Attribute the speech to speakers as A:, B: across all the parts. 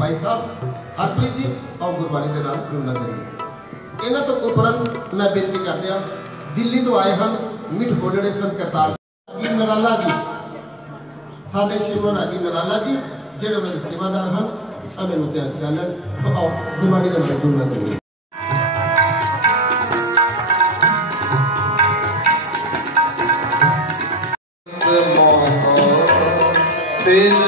A: ਹਰਪ੍ਰੀਤ ਜੀ, ਆਓ ਗੁਰਬਾਣੀ ਦੇ ਨਾਲ ਜੁੜਨਾ ਕਰੀਏ। ਇਹਨਾਂ ਤੋਂ ਉਪਰੰਤ ਮੈਂ ਬੇਨਤੀ ਕਰਦਿਆਂ ਦਿੱਲੀ ਤੋਂ ਆਏ ਹਨ ਮਿੱਠ ਗੋਡੜੇ ਸੰਤ ਕਰਤਾਰ ਜੀ, ਨਰਾਲਾ ਜੀ। ਸਾਡੇ ਸ਼ਿਵਨ ਅਗੀ ਨਰਾਲਾ ਜੀ, ਜਿਹੜੇ ਉਹਨਾਂ ਸੇਵਾਦਾਰ ਹਨ ਸਮੇਂ ਨੂੰ ਧਿਆਨ ਚ ਕਰਨ ਸੋ ਆਓ ਗੁਰਬਾਣੀ ਦੇ ਨਾਲ ਜੁੜਨਾ ਕਰੀਏ।
B: ਦਿਲ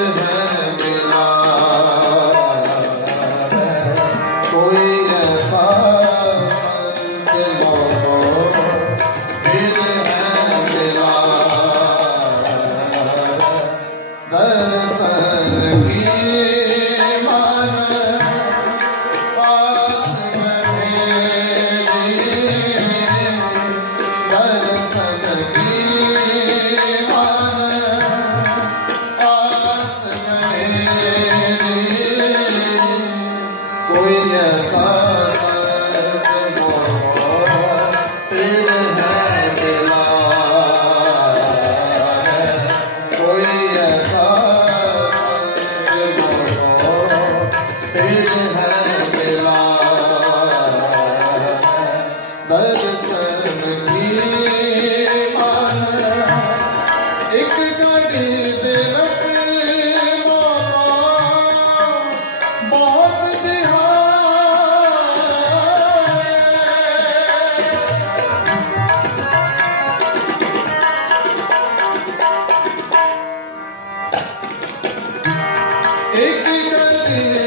B: ਇੱਕ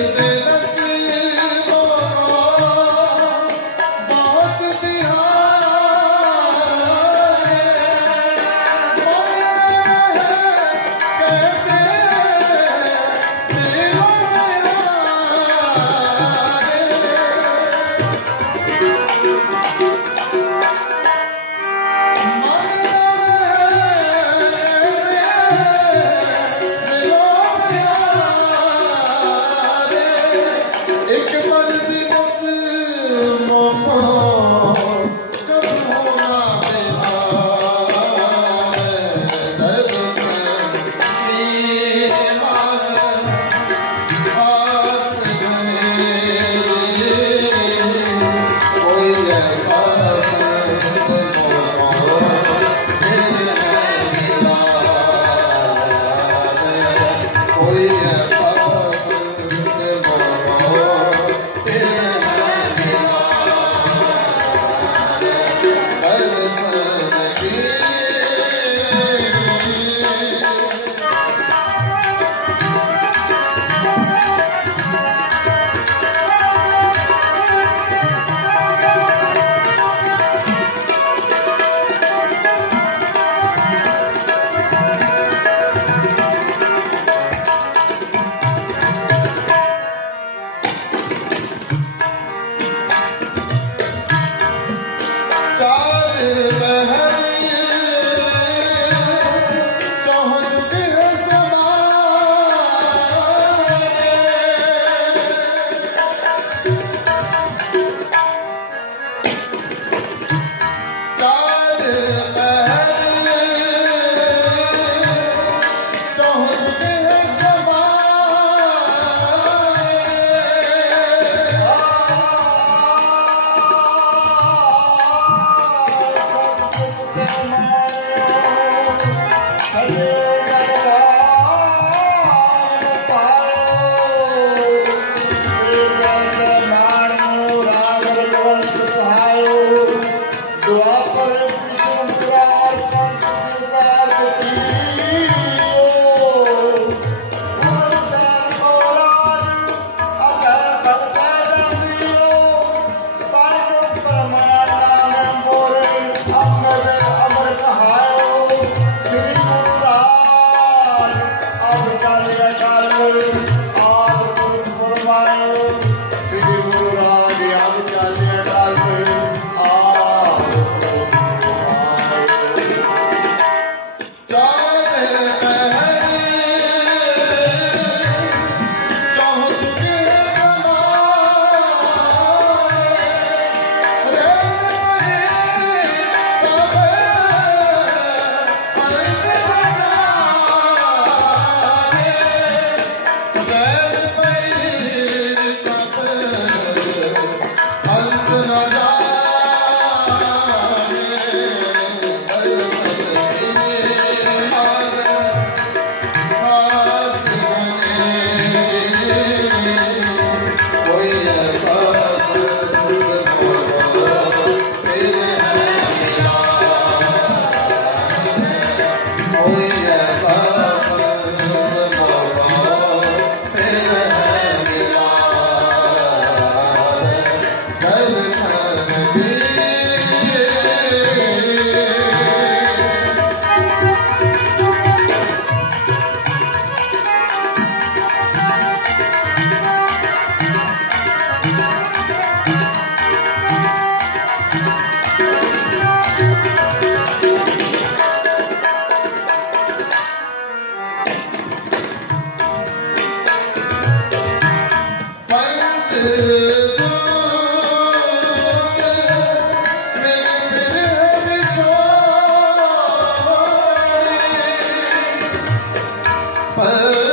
B: Bờ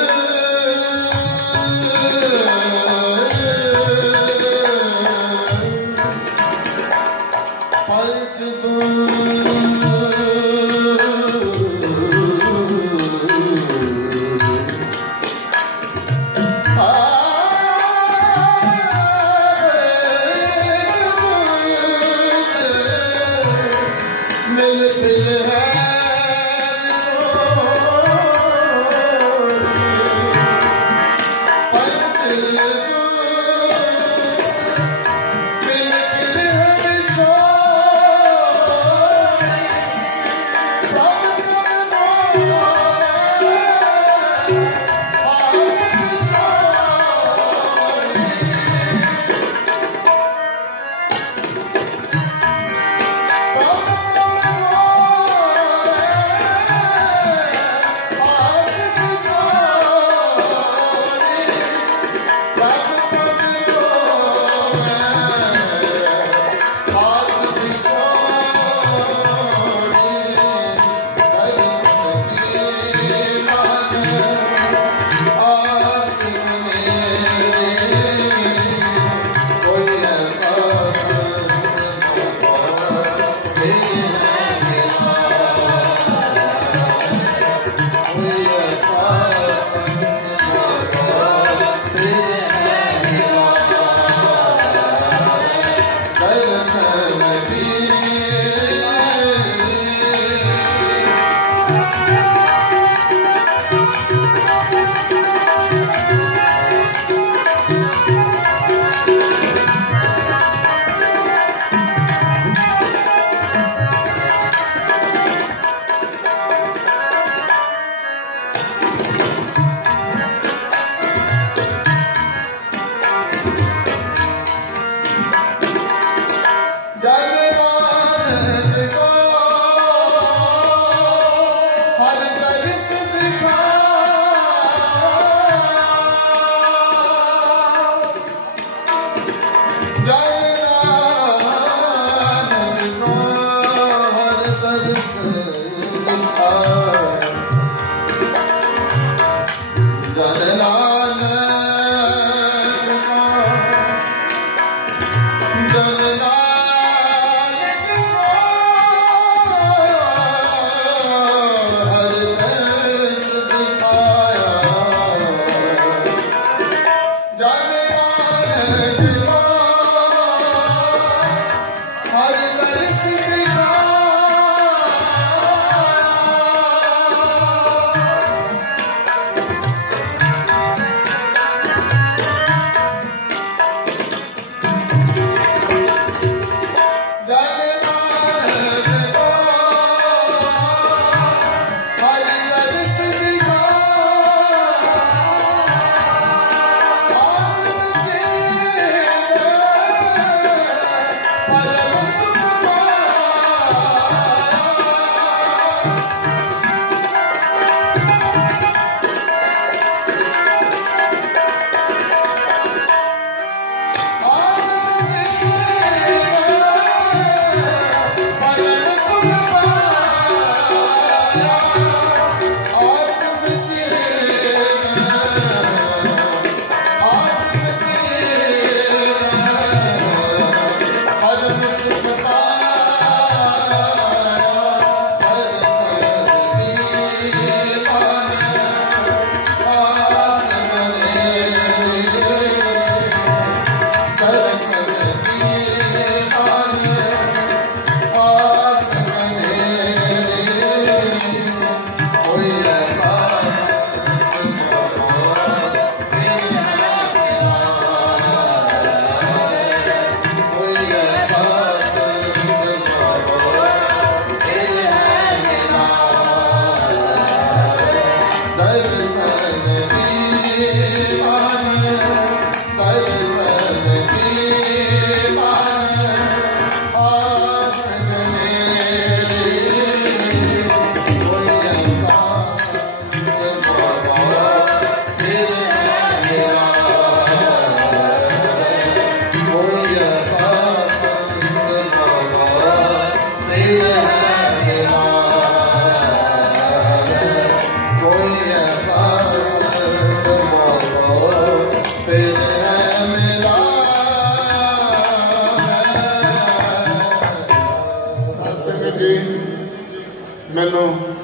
C: ਮੈਨੂੰ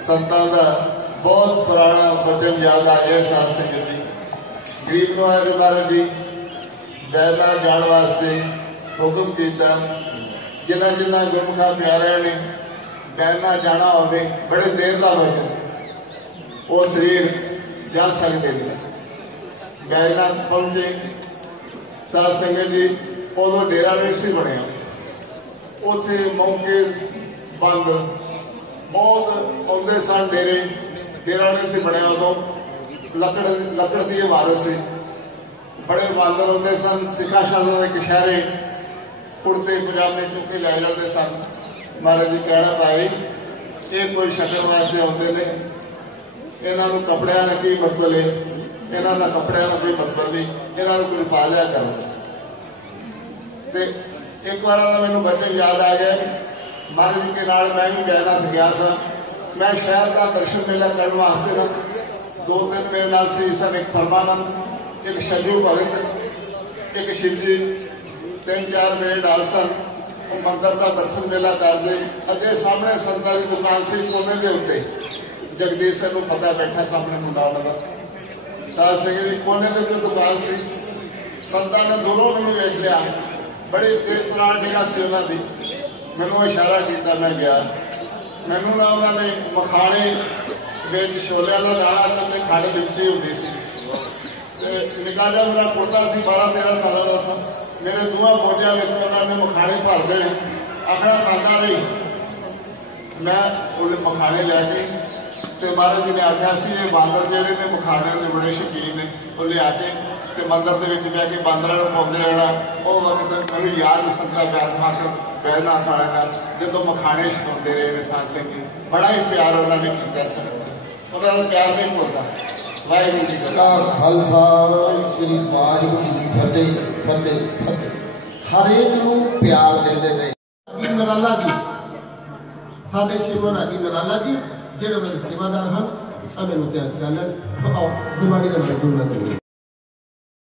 C: ਸੰਤਾਂ ਦਾ ਬਹੁਤ ਪੁਰਾਣਾ ਬਚਨ ਯਾਦ ਆ ਗਿਆ ਸਾਧ ਸੰਗਤ ਜੀ ਗਰੀਬ ਨਵਾਜ ਮਹਾਰਾਜ ਜੀ ਬੈਲਾ ਜਾਣ ਵਾਸਤੇ ਹੁਕਮ ਕੀਤਾ। ਜਿਨ੍ਹਾਂ ਜਿਨ੍ਹਾਂ ਗੁਰਮੁਖਾਂ ਪਿਆਰਿਆਂ ਨੇ ਬੈਲਾ ਜਾਣਾ ਹੋਵੇ, ਬੜੇ ਦੇਰ ਦਾ ਬਚਨ ਉਹ ਸਰੀਰ ਜਾ ਸਕਦੇ ਨੇ। ਬੈਲਾ ਪਹੁੰਚੇ। ਸਾਧ ਸੰਗਤ ਜੀ, ਉਦੋਂ ਡੇਰਾ ਨਹੀਂ ਸੀ ਬਣਿਆ। ਉੱਥੇ ਮੌਕੇ ਬੰਦ ਬਹੁਤ ਆਉਂਦੇ ਸਨ ਡੇਰੇ। ਡੇਰਾ ਨਹੀਂ ਸੀ ਬਣਿਆ ਉਦੋਂ। ਲੱਕੜ ਲੱਕੜ ਦੀ ਇਮਾਰਤ ਸੀ। ਬੜੇ ਬਾਂਦਰ ਹੁੰਦੇ ਸਨ, ਸਿੱਖਾ ਸ਼ਾਸਨ ਦੇ ਕਸ਼ਹਿਰੇ। ਕੁੜਤੇ, ਪਜਾਮੇ ਚੁੱਕ ਕੇ ਲੈ ਜਾਂਦੇ ਸਨ। ਮਹਾਰਾਜ ਜੀ ਕਹਿਣਾ ਭਾਈ, ਇਹ ਕੋਈ ਸ਼ਕਲ ਵਾਸਤੇ ਆਉਂਦੇ ਨੇ। ਇਹਨਾਂ ਨੂੰ ਕੱਪੜਿਆਂ ਦਾ ਕੀ ਮਤਲਬ ਹੈ ਇਹਨਾਂ ਦਾ ਕੱਪੜਿਆਂ ਦਾ ਕੋਈ ਮਤਲਬ ਨਹੀਂ। ਇਹਨਾਂ ਨੂੰ ਕੋਈ ਪਾਲਿਆ ਕਰੋ। ਤੇ ਇੱਕ ਵਾਰ ਮੈਨੂੰ ਬਚਨ ਯਾਦ ਆ ਗਿਆ। ਮਹਾਰਾਜ ਜੀ ਦੇ ਨਾਲ ਮੈਂ ਵੀ ਗੈਨਾਥ ਗਿਆ ਸਾਂ ਮੈਂ ਸ਼ਹਿਰ ਦਾ ਦਰਸ਼ਨ ਮੇਲਾ ਕਰਨ ਵਾਸਤੇ ਨਾ ਦੋ ਤਿੰਨ ਮੇਰੇ ਨਾਲ ਸੀ, ਸਨ ਇੱਕ ਪਰਮਾਨੰਦ, ਇੱਕ ਸ਼ੰਜੂ ਭਗਤ, ਇੱਕ ਸ਼ਿਵਜੀ। ਤਿੰਨ ਚਾਰ ਮੇਰੇ ਨਾਲ ਸਨ। ਉਹ ਮੰਦਰ ਦਾ ਦਰਸ਼ਨ ਮੇਲਾ ਕਰਦੇ ਅੱਗੇ ਸਾਹਮਣੇ ਸੰਤਾਂ ਦੀ ਦੁਕਾਨ ਸੀ ਕੋਨੇ ਦੇ ਉੱਤੇ। ਜਗਦੀਸ਼ ਸਿੰਘ ਨੂੰ ਪਤਾ ਬੈਠਾ ਸਾਹਮਣੇ ਮੁੰਡਾ ਉਹਨਾਂ ਦਾ। ਸਾਧ ਸਿੰਘ ਦੀ ਕੋਨੇ ਦੇ ਉੱਤੇ ਦੁਕਾਨ ਸੀ। ਸੰਤਾਂ ਨੇ ਦੋਨੋਂ ਨੂੰ ਵੇਖ ਲਿਆ। ਬੜੀ ਤੇਜ਼ ਤਰਾਰ ਨਿਗਾਹ ਸੀ ਉਹਨਾਂ ਦੀ। ਮੈਨੂੰ ਇਸ਼ਾਰਾ ਕੀਤਾ, ਮੈਂ ਗਿਆ। ਮੈਨੂੰ ਨਾ ਉਹਨਾਂ ਨੇ ਮਖਾਣੇ ਵਿੱਚ ਛੋਲਿਆਂ ਦਾ ਦਾਣਾ ਤੇ ਖਾਣੇ ਦਿੱਤੀ ਹੁੰਦੀ ਸੀ। ਤੇ ਨਿੱਕਾ ਮੇਰਾ ਪੋਤਾ ਸੀ 12 13 ਸਾਲਾਂ ਦਾ ਸੀ। ਮੇਰੇ ਦੋਹਾਂ ਮੋਢਿਆਂ ਵਿੱਚ ਉਹਨਾਂ ਨੇ ਮਖਾਣੇ ਭਰਦੇ ਨੇ। ਆਖਣਾ ਖਾਂਦਾ ਨਹੀਂ ਮੈਂ ਉਹਦੇ ਮਖਾਣੇ ਲੈ ਕੇ ਤੇ ਮਹਾਰਾਜ ਜੀ ਨੇ ਆਖਿਆ ਸੀ, ਇਹ ਬਾਂਦਰ ਜਿਹੜੇ ਨੇ ਮਖਾਣਿਆਂ ਦੇ ਬੜੇ ਸ਼ੌਕੀਨ ਨੇ, ਉਹ ਲਿਆ ਕੇ ਤੇ ਮੰਦਰ ਦੇ ਵਿੱਚ ਬਹਿ ਕੇ ਬਾਂਦਰਾਂ ਨੂੰ ਪਾਉਂਦੇ ਰਹਿਣਾ ਉਹ ਵਕਤ ਮੈਨੂੰ ਯਾਦ ਸੰਤਾ ਪਿਆਰ ਖਾਸਰ ਪਹਿਲਾਂ ਸਾਲੇ ਨਾਲ ਜਦੋਂ ਮਖਾਣੇ ਛਕਾਉਂਦੇ ਰਹੇ ਨੇ ਸਾਧ ਸਿੰਘ ਜੀ। ਬੜਾ ਹੀ ਪਿਆਰ ਉਹਨਾਂ ਨੇ ਕੀਤਾ ਸਰ। ਉਹਨਾਂ ਦਾ ਪਿਆਰ ਨਹੀਂ ਭੁੱਲਦਾ। ਵਾਹਿਗੁਰੂ ਜੀ ਕਾ
A: ਦਾ ਖਾਲਸਾ ਸ੍ਰੀ ਵਾਹਿਗੁਰੂ ਜੀ ਕੀ ਫਤਿਹ ਫਤਿਹ ਫਤਿਹ। ਹਰੇਕ ਨੂੰ ਪਿਆਰ ਦਿੰਦੇ ਰਹੇ ਅਗੀ ਨਰਾਲਾ ਜੀ। ਸਾਡੇ ਸ਼ਿਵਨ ਅਗੀ ਨਰਾਲਾ ਜੀ ਜਿਹੜੇ ਉਹਨਾਂ ਦੇ ਸੇਵਾਦਾਰ ਹਨ ਸਮੇਂ ਨੂੰ ਧਿਆਨ ਚ ਕਰ ਲੈਣ। ਸੋ ਆਓ ਗੁਰਬਾਣੀ ਦੇ ਨਾਲ ਜੁੜਨਾ ਕਰੀਏ